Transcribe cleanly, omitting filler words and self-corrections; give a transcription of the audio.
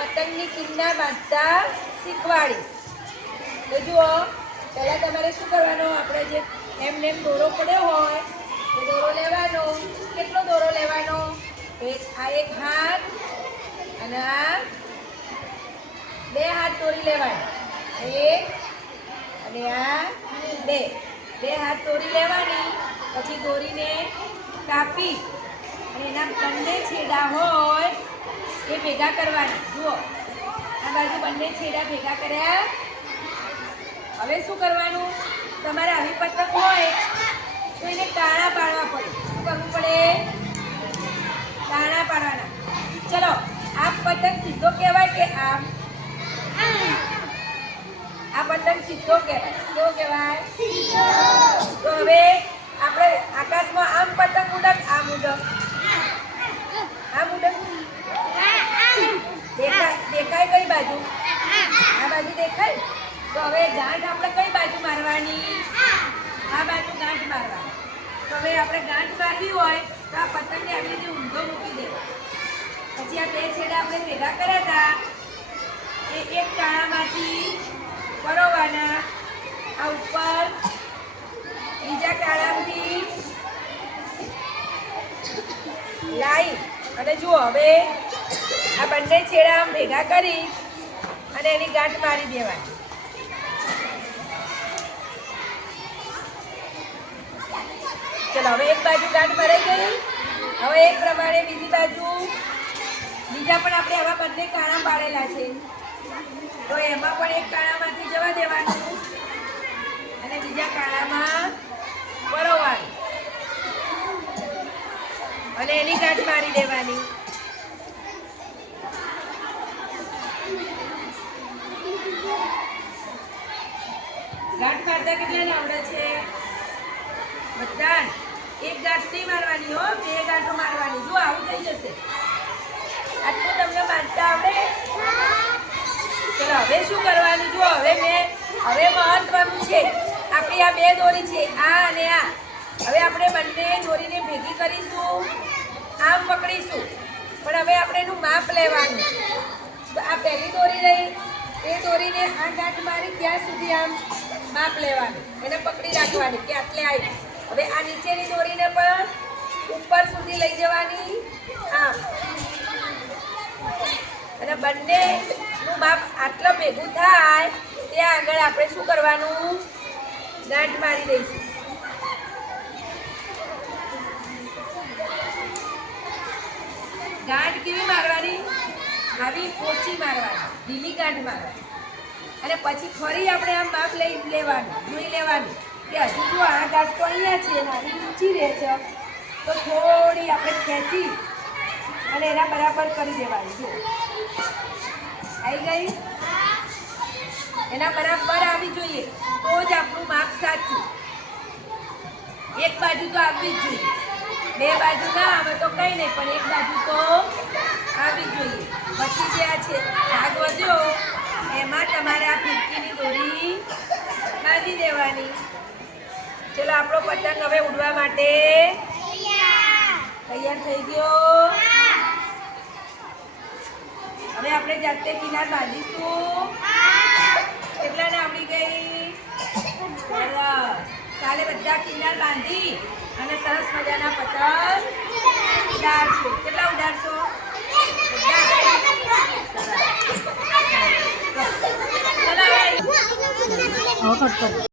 પતંગની કિન્ના બાંધતા શીખવાડીશ. તો જુઓ, પહેલાં તમારે શું કરવાનું, આપણે જે એમને દોરો પડ્યો હોય એ દોરો લેવાનો. કેટલો દોરો લેવાનો? આ એક હાથ અને આ બે હાથ દોરી લેવાની. એક અને આ બે હાથ દોરી લેવાની. પછી દોરીને કાપી અને એના બંને છેડા હોય એ ભેગા કરવાના. જુઓ, આ બાજુ બંને છેડા ભેગા કર્યા. હવે શું કરવાનું, તમારે આવી પતંગ હોય તો એને કાણા પાડવા પડે. શું કરવું પડે? કાણા પાડવાના. ચલો, આ પતંગ સીધો કહેવાય કે આમ? આ પતંગ સીધો કહેવાય. કેવો કહેવાય? તો હવે આપણે આકાશમાં આમ પતંગ ઉડક, આમ ઉડક, આમ ઉડક. દેખાય કઈ બાજુ? આ બાજુ દેખાય. તો હવે ગાંઠ આપણે કઈ બાજુ મારવાની? આ બાજુ ગાંઠ મારવાની. તો હવે આપણે ગાંઠ મારવી હોય તો આ પતંગને આવી રીતે ઊંધો મૂકી દેવા. પછી આ બે છેડા આપણે ભેગા કર્યા હતા એ એક કાણામાંથી પરોવાના. આ ઉપર બીજા કાણાથી લાઈ અને જુઓ, હવે આ બંને છેડા ભેગા કરી અને એની ગાંઠ મારી દેવાની. ચલો, હવે એક બાજુ ગાંઠ મરાઈ ગઈ. હવે એક પ્રમાણે બીજી બાજુ બીજા પણ આપણે આવા બંને કાણા પાડેલા છે તો એમાં પણ એક કાણામાંથી જવા દેવાનું અને બીજા કાણામાં પરોવાનું અને એની ગાંઠ મારી દેવાની. ગાંઠ મારતા કેટલાને આવડે છે? બધા. એક ગાંઠ નહીં મારવાની હો, બે ગાંઠો મારવાની. જો આવું થઈ જશે. આટલું તમને બાંધતા આવડે? ચલો, હવે શું કરવાનું? જો હવે મહત્વનું છે, આપણી આ બે દોરી છે, આ અને આ. હવે આપણે બંને દોરીને ભેગી કરીશું, આમ પકડીશું. પણ હવે આપણે એનું માપ લેવાનું. તો આ પહેલી દોરી રહી, એ દોરીને આ ગાંઠ મારી ત્યાં સુધી આમ માપ લેવાનું, એને પકડી રાખવાની કે આટલે આવી. હવે આ નીચેની દોરીને પણ ઉપર સુધી લઈ જવાની આમ. અને બંનેનું માપ આટલું ભેગું થાય ત્યાં આગળ આપણે શું કરવાનું? ગાંઠ મારી દઈશું. ગાંઠ કેવી મારવાની? આવી ઓછી મારવાની, ઢીલી ગાંઠ મારવાની. અને પછી ફરી આપણે આમ માપ લઈ લેવાનું, જોઈ લેવાનું કે હજુ જો આ ગાંઠ તો અહીંયા છે, નાની ઊંચી રહે છે, તો થોડી આપણે ખેંચી અને એના બરાબર કરી દેવાની. જો આવી ગઈ, એના બરાબર આવી જોઈએ તો જ આપણું માપ સાચું. એક બાજુ તો આવવી જ જોઈએ, બે બાજુ ના આવે તો કંઈ નહીં, પણ એક બાજુ તો આવી જોઈએ. પછી જે આ છે ભાગ વધ્યો એમાં તમારે આ ફિરકીની દોરી બાંધી દેવાની. ચલો, આપણો પતંગ હવે ઉડવા માટે તૈયાર થઈ ગયો. હવે આપણે જાતે કિનાર બાંધીશું. કેટલાને આવડી ગઈ? સરસ. કાલે બધા કિનાર બાંધી અને સરસ મજાના પતંગ ઉડાડશો. કેટલા ઉડાડશો? બધા.